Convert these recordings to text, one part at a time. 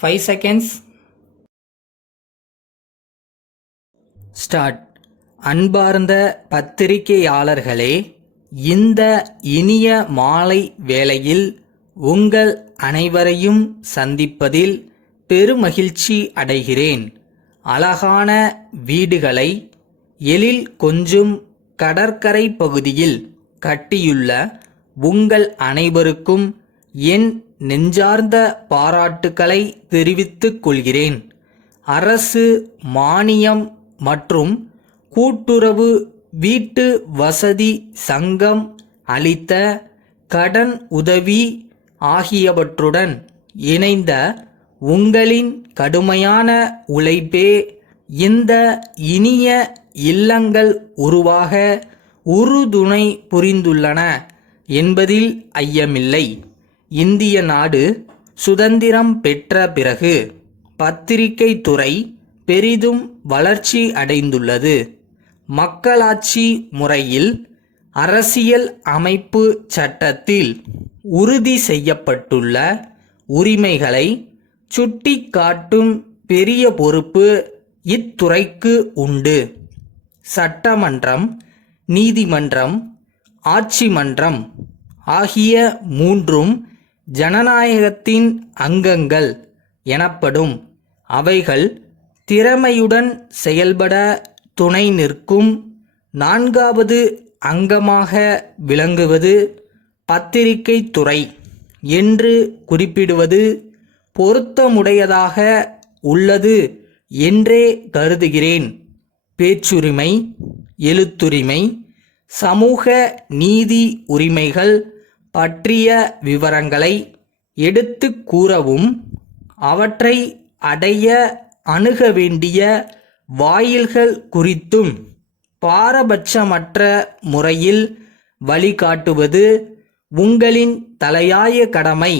5 seconds. Start. அன்பார்ந்த பத்திரிகையாளர்களே, இந்த இனிய மாலை வேளையில் உங்கள் அனைவரையும் சந்திப்பதில் பெருமகிழ்ச்சி அடைகிறேன். அழகான வீடுகளை எழில் கொஞ்சும் கடற்கரை பகுதியில் கட்டியுள்ள உங்கள் அனைவருக்கும் என் நெஞ்சார்ந்த பாராட்டுக்களை தெரிவித்துக் கொள்கிறேன். அரசு மானியம் மற்றும் கூட்டுறவு வீட்டு வசதி சங்கம் அளித்த கடன் உதவி ஆகியவற்றுடன் இணைந்த உங்களின் கடுமையான உழைப்பே இந்த இனிய இல்லங்கள் உருவாக உறுதுணை புரிந்துள்ளன என்பதில் ஐயமில்லை. இந்திய நாடு சுதந்திரம் பெற்ற பிறகு பத்திரிகை துறை பெரிதும் வளர்ச்சி அடைந்துள்ளது. மக்களாட்சி முறையில் அரசியல் அமைப்பு சட்டத்தில் உறுதி செய்யப்பட்டுள்ள உரிமைகளை சுட்டிக்காட்டும் பெரிய பொறுப்பு இத்துறைக்கு உண்டு. சட்டமன்றம், நீதிமன்றம், ஆட்சி மன்றம் ஆகிய மூன்றும் ஜனநாயகத்தின் அங்கங்கள் எனப்படும். அவைகள் திறமையுடன் செயல்பட துணை நிற்கும். நான்காவது அங்கமாக விளங்குவது பத்திரிகை துறை என்று குறிப்பிடுவது பொருத்தமுடையதாக உள்ளது என்றே கருதுகிறேன். பேச்சுரிமை, எழுத்துரிமை, சமூக நீதி உரிமைகள் பற்றிய விவரங்களை எடுத்து கூறவும் அவற்றை அடைய அணுக வேண்டிய வாயில்கள் குறித்தும் பாரபட்சமற்ற முறையில் வழிகாட்டுவது உங்களின் தலையாய கடமை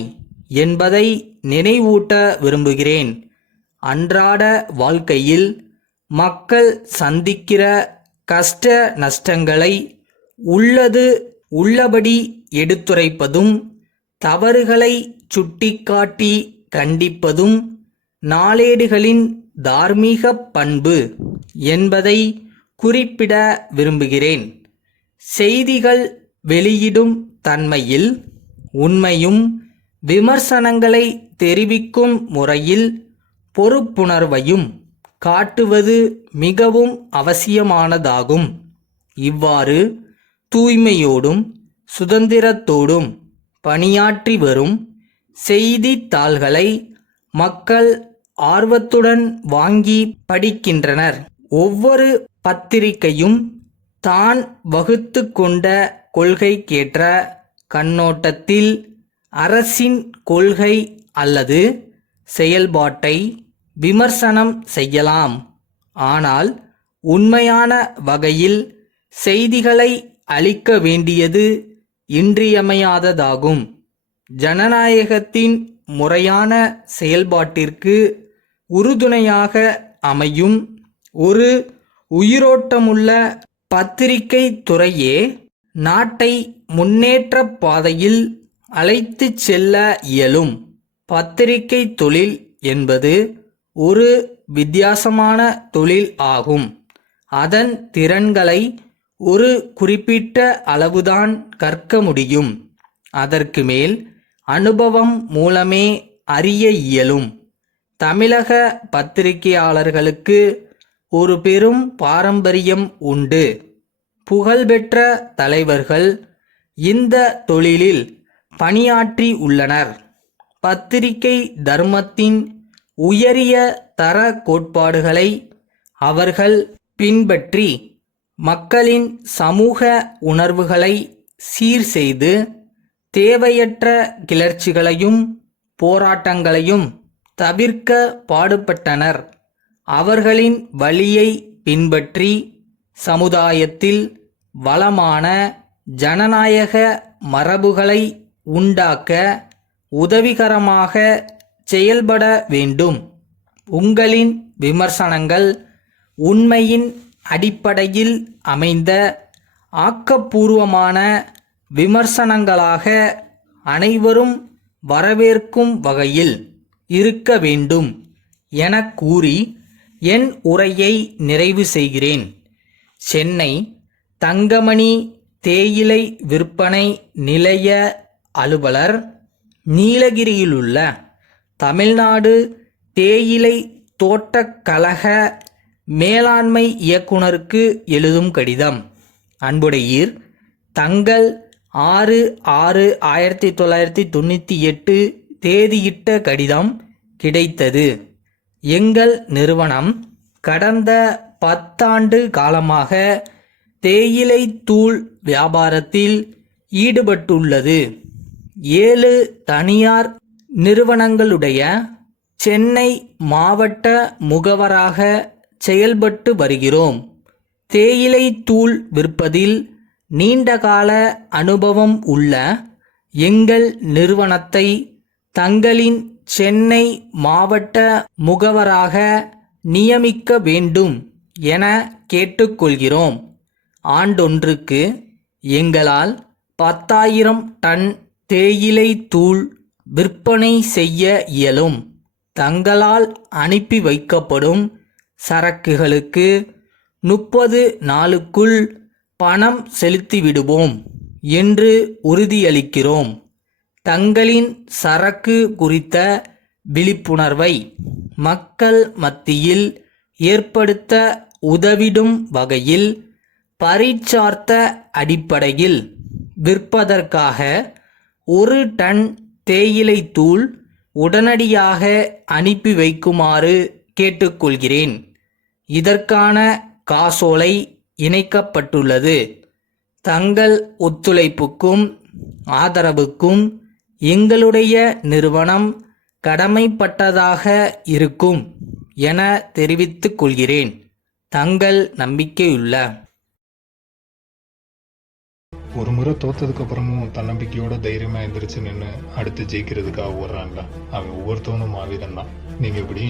என்பதை நினைவூட்ட விரும்புகிறேன். அன்றாட வாழ்க்கையில் மக்கள் சந்திக்கிற கஷ்ட நஷ்டங்களை உள்ளபடி எடுத்துரைப்பதும் தவறுகளை சுட்டிக்காட்டி கண்டிப்பதும் நாளேடுகளின் தார்மீக பண்பு என்பதை குறிப்பிட விரும்புகிறேன். செய்திகள் வெளியிடும் தன்மையில் உண்மையும் விமர்சனங்களை தெரிவிக்கும் முறையில் பொறுப்புணர்வையும் காட்டுவது மிகவும் அவசியமானதாகும். இவ்வாறு தூய்மையோடும் சுதந்திரத்தோடும் பணியாற்றி வரும் செய்தித்தாள்களை மக்கள் ஆர்வத்துடன் வாங்கி படிக்கின்றனர். ஒவ்வொரு பத்திரிகையும் தான் வகுத்து கொண்ட கொள்கைக்கேற்ற கண்ணோட்டத்தில் அரசின் கொள்கை அல்லது செயல்பாட்டை விமர்சனம் செய்யலாம். ஆனால் உண்மையான வகையில் செய்திகளை அளிக்க வேண்டியது இன்றியமையாததாகும். ஜனநாயகத்தின் முறையான செயல்பாட்டிற்கு உறுதுணையாக அமையும் ஒரு உயிரோட்டமுள்ள பத்திரிகை துறையே நாட்டை முன்னேற்ற பாதையில் அழைத்து செல்ல இயலும். பத்திரிகை தொழில் என்பது ஒரு வித்தியாசமான தொழில் ஆகும். அதன் திறன்களை ஒரு குறிப்பிட்ட அளவுதான் கற்க முடியும். அதற்கு மேல் அனுபவம் மூலமே அறிய இயலும். தமிழக பத்திரிகையாளர்களுக்கு ஒரு பெரும் பாரம்பரியம் உண்டு. புகழ்பெற்ற தலைவர்கள் இந்த தொழிலில் பணியாற்றி உள்ளனர். பத்திரிகை தர்மத்தின் உயரிய தர கோட்பாடுகளை அவர்கள் பின்பற்றி மக்களின் சமூக உணர்வுகளை சீர் செய்து தேவையற்ற கிளர்ச்சிகளையும் போராட்டங்களையும் தவிர்க்க பாடுபட்டனர். அவர்களின் வழியை பின்பற்றி சமுதாயத்தில் வளமான ஜனநாயக மரபுகளை உண்டாக்க உதவிகரமாக செயல்பட வேண்டும். உங்களின் விமர்சனங்கள் உண்மையின் அடிப்படையில் அமைந்த ஆக்கப்பூர்வமான விமர்சனங்களாக அனைவரும் வரவேற்கும் வகையில் இருக்க வேண்டும் எனக் கூறி என் உரையை நிறைவு செய்கிறேன். சென்னை தங்கமணி தேயிலை விற்பனை நிலைய அலுவலர், நீலகிரியிலுள்ள தமிழ்நாடு தேயிலை தோட்டக் கழக மேலாண்மை இயக்குனருக்கு எழுதும் கடிதம். அன்புடையீர், தங்கள் 6/6/1998 தேதியிட்ட கடிதம் கிடைத்தது. எங்கள் நிறுவனம் கடந்த 10 ஆண்டு காலமாக தேயிலை தூள் வியாபாரத்தில் ஈடுபட்டுள்ளது. 7 தனியார் நிறுவனங்களுடைய சென்னை மாவட்ட முகவராக செயல்பட்டு வருகிறோம். தேயிலை தூள் விற்பதில் நீண்டகால அனுபவம் உள்ள எங்கள் நிறுவனத்தை தங்களின் சென்னை மாவட்ட முகவராக நியமிக்க வேண்டும் என கேட்டுக்கொள்கிறோம். ஆண்டொன்றுக்கு எங்களால் 10,000 டன் தேயிலை தூள் விற்பனை செய்ய இயலும். தங்களால் அனுப்பி வைக்கப்படும் சரக்குகளுக்கு 30 நாளுக்குள் பணம் செலுத்திவிடுவோம் என்று உறுதியளிக்கிறோம். தங்களின் சரக்கு குறித்த விழிப்புணர்வை மக்கள் மத்தியில் ஏற்படுத்த உதவிடும் வகையில் பரீட்சார்த்த அடிப்படையில் விற்பதற்காக 1 டன் தேயிலை தூள் உடனடியாக அனுப்பி வைக்குமாறு கேட்டுக்கொள்கிறேன். இதற்கான காசோலை இணைக்கப்பட்டுள்ளது. தங்கள் ஒத்துழைப்புக்கும் ஆதரவுக்கும் எங்களுடைய நிறுவனம் கடமைப்பட்டதாக இருக்கும் என தெரிவித்துக் கொள்கிறேன். தங்கள் நம்பிக்கையுள்ள. ஒரு முறை தோத்ததுக்கு அப்புறமும் தன்னம்பிக்கையோட தைரியமா எந்திரிச்சு நின்று அடுத்து ஜெயிக்கிறதுக்காக ஓடுறான்ல, அவன் ஒவ்வொருத்தவனும் மாவீரன் தான். நீங்க எப்படி